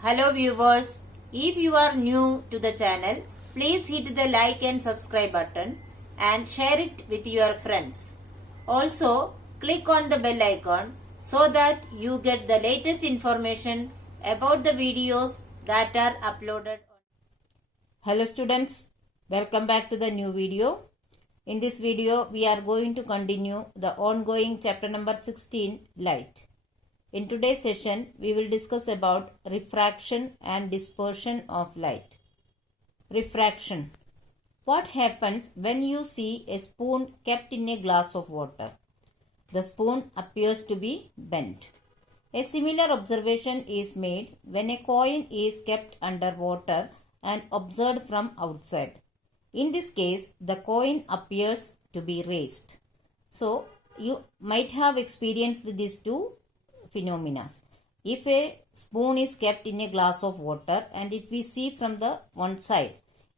Hello viewers, if you are new to the channel, please hit the like and subscribe button and share it with your friends. Also, click on the bell icon so that you get the latest information about the videos that are uploaded. Hello students, welcome back to the new video. In this video, we are going to continue the ongoing chapter number 16, Light. In today's session, we will discuss about refraction and dispersion of light. Refraction. What happens when you see a spoon kept in a glass of water? The spoon appears to be bent. A similar observation is made when a coin is kept under water and observed from outside. In this case, the coin appears to be raised. So, you might have experienced these two phenomena. If a spoon is kept in a glass of water and if we see from the one side,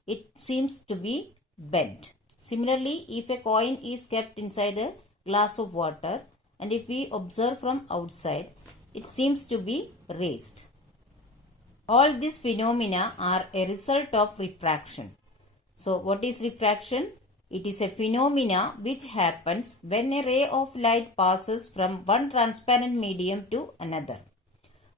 it seems to be bent. Similarly, if a coin is kept inside a glass of water and if we observe from outside, it seems to be raised. All these phenomena are a result of refraction. So, what is refraction? It is a phenomena which happens when a ray of light passes from one transparent medium to another.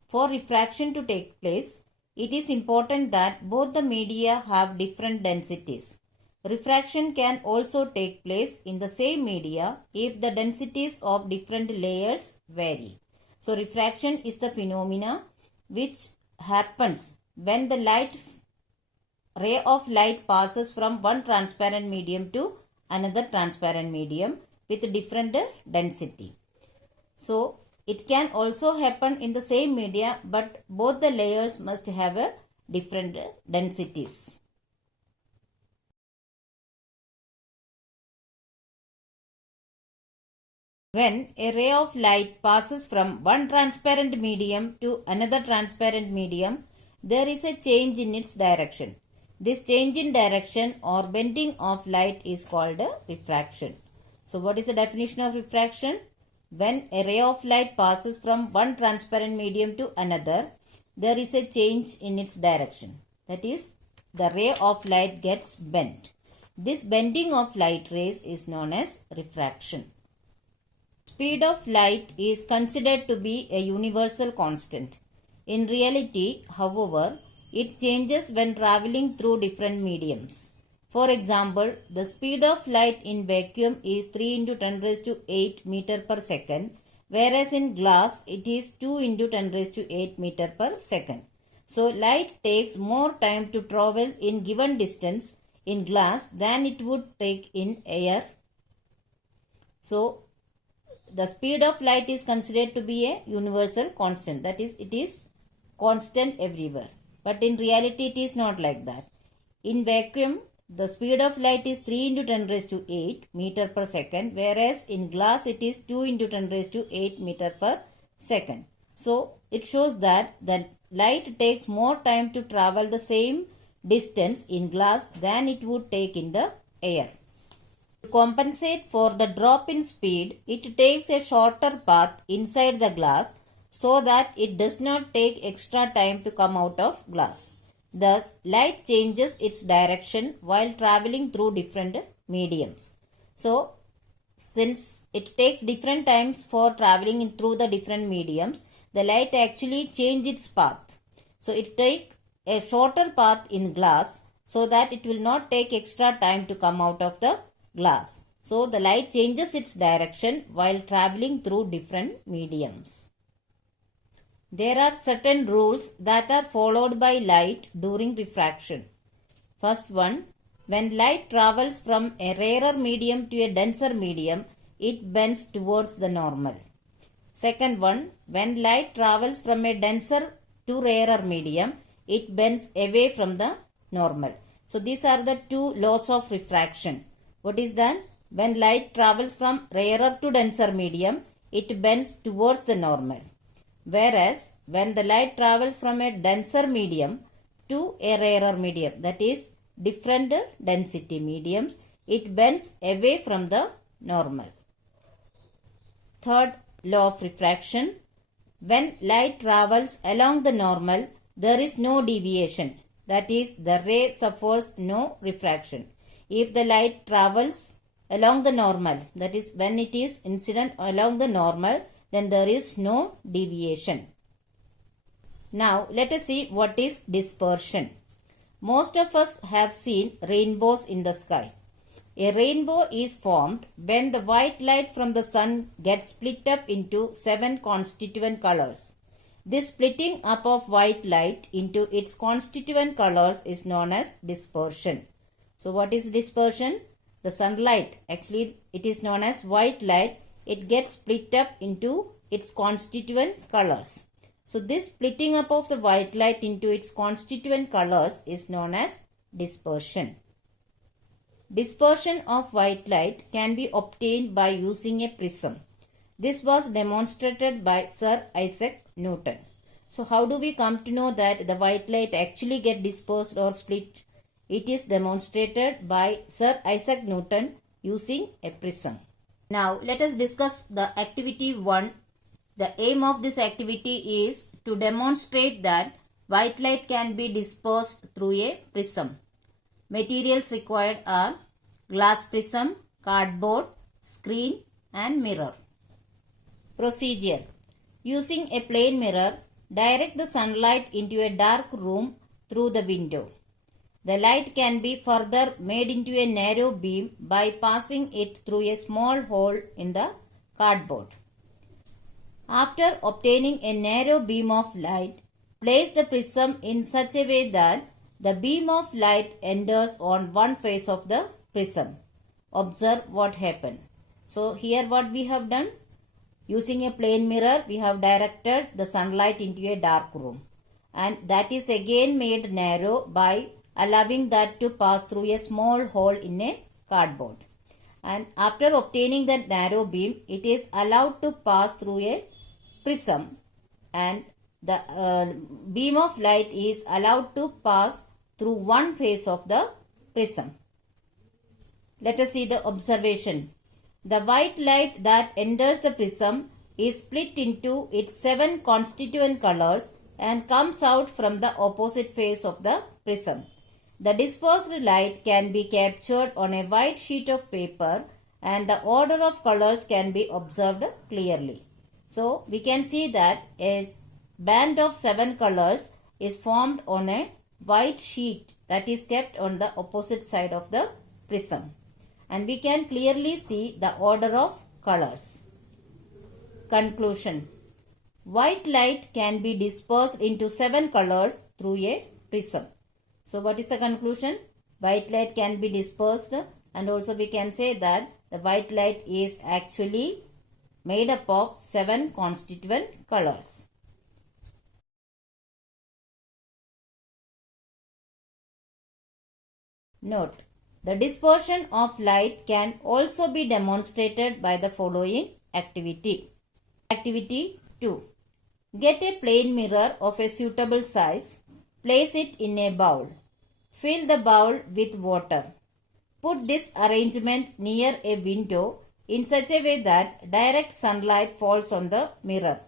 For refraction to take place, it is important that both the media have different densities. Refraction can also take place in the same media if the densities of different layers vary. So, refraction is the phenomena which happens when the ray of light passes from one transparent medium to another transparent medium with different density. So, it can also happen in the same media, but both the layers must have a different densities. When a ray of light passes from one transparent medium to another transparent medium, there is a change in its direction. This change in direction or bending of light is called refraction. So, what is the definition of refraction? When a ray of light passes from one transparent medium to another, there is a change in its direction. That is, the ray of light gets bent. This bending of light rays is known as refraction. Speed of light is considered to be a universal constant. In reality, however, it changes when traveling through different mediums. For example, the speed of light in vacuum is 3 into 10 raised to 8 meter per second, whereas in glass it is 2 into 10 raised to 8 meter per second. So, light takes more time to travel in given distance in glass than it would take in air. So, the speed of light is considered to be a universal constant. That is, it is constant everywhere. But in reality, it is not like that. In vacuum, the speed of light is 3 into 10 raised to 8 meter per second, whereas in glass it is 2 into 10 raised to 8 meter per second. So, it shows that the light takes more time to travel the same distance in glass than it would take in the air. To compensate for the drop in speed, it takes a shorter path inside the glass so that it does not take extra time to come out of glass. Thus, light changes its direction while traveling through different mediums. So, since it takes different times for traveling through the different mediums, the light actually changes its path. So, it takes a shorter path in glass so that it will not take extra time to come out of the glass. So, the light changes its direction while traveling through different mediums. There are certain rules that are followed by light during refraction. First one, when light travels from a rarer medium to a denser medium, it bends towards the normal. Second one, when light travels from a denser to rarer medium, it bends away from the normal. So, these are the two laws of refraction. What is that? When light travels from rarer to denser medium, it bends towards the normal. Whereas, when the light travels from a denser medium to a rarer medium, that is different density mediums, it bends away from the normal. Third law of refraction, When light travels along the normal, there is no deviation. That is, the ray suffers no refraction. If the light travels along the normal, that is, when it is incident along the normal, then there is no deviation. Now, let us see what is dispersion. Most of us have seen rainbows in the sky. A rainbow is formed when the white light from the sun gets split up into 7 constituent colors. This splitting up of white light into its constituent colors is known as dispersion. So what is dispersion? The sunlight, actually it is known as white light, it gets split up into its constituent colors. So this splitting up of the white light into its constituent colors is known as dispersion. Dispersion of white light can be obtained by using a prism. This was demonstrated by Sir Isaac Newton. So how do we come to know that the white light actually get dispersed or split? It is demonstrated by Sir Isaac Newton using a prism. Now let us discuss the activity 1. The aim of this activity is to demonstrate that white light can be dispersed through a prism. Materials required are glass prism, cardboard, screen and mirror. Procedure. Using a plain mirror, direct the sunlight into a dark room through the window. The light can be further made into a narrow beam by passing it through a small hole in the cardboard. After obtaining a narrow beam of light, place the prism in such a way that the beam of light enters on one face of the prism. Observe what happened. So here what we have done? Using a plain mirror, we have directed the sunlight into a dark room. And that is again made narrow by allowing that to pass through a small hole in a cardboard. And after obtaining that narrow beam, it is allowed to pass through a prism. And the beam of light is allowed to pass through one face of the prism. Let us see the observation. The white light that enters the prism is split into its 7 constituent colors and comes out from the opposite face of the prism. The dispersed light can be captured on a white sheet of paper and the order of colors can be observed clearly. So we can see that a band of 7 colors is formed on a white sheet that is kept on the opposite side of the prism. And we can clearly see the order of colors. Conclusion. White light can be dispersed into 7 colors through a prism. So what is the conclusion? White light can be dispersed, and also we can say that the white light is actually made up of 7 constituent colors. Note. The dispersion of light can also be demonstrated by the following activity. Activity 2. Get a plain mirror of a suitable size. Place it in a bowl. Fill the bowl with water. Put this arrangement near a window in such a way that direct sunlight falls on the mirror.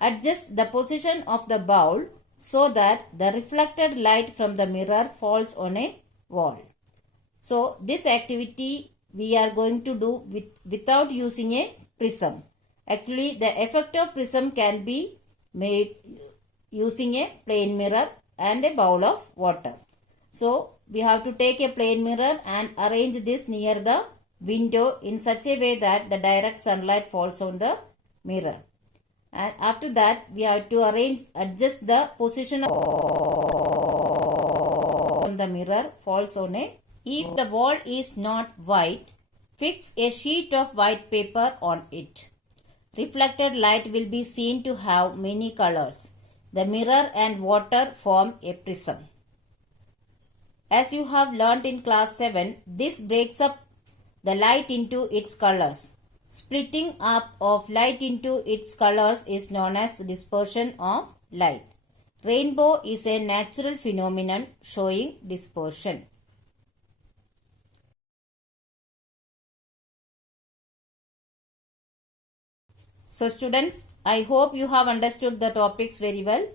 Adjust the position of the bowl so that the reflected light from the mirror falls on a wall. So this activity we are going to do without using a prism. Actually the effect of prism can be made using a plain mirror and a bowl of water. So we have to take a plain mirror and arrange this near the window in such a way that the direct sunlight falls on the mirror. And after that we have to adjust the position of the mirror falls on a. If the wall is not white, fix a sheet of white paper on it. Reflected light will be seen to have many colors. The mirror and water form a prism. As you have learnt in class 7, this breaks up the light into its colors. Splitting up of light into its colors is known as dispersion of light. Rainbow is a natural phenomenon showing dispersion. So students, I hope you have understood the topics very well.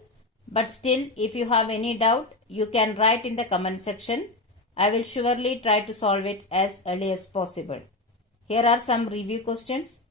But still, if you have any doubt, you can write in the comment section. I will surely try to solve it as early as possible. Here are some review questions.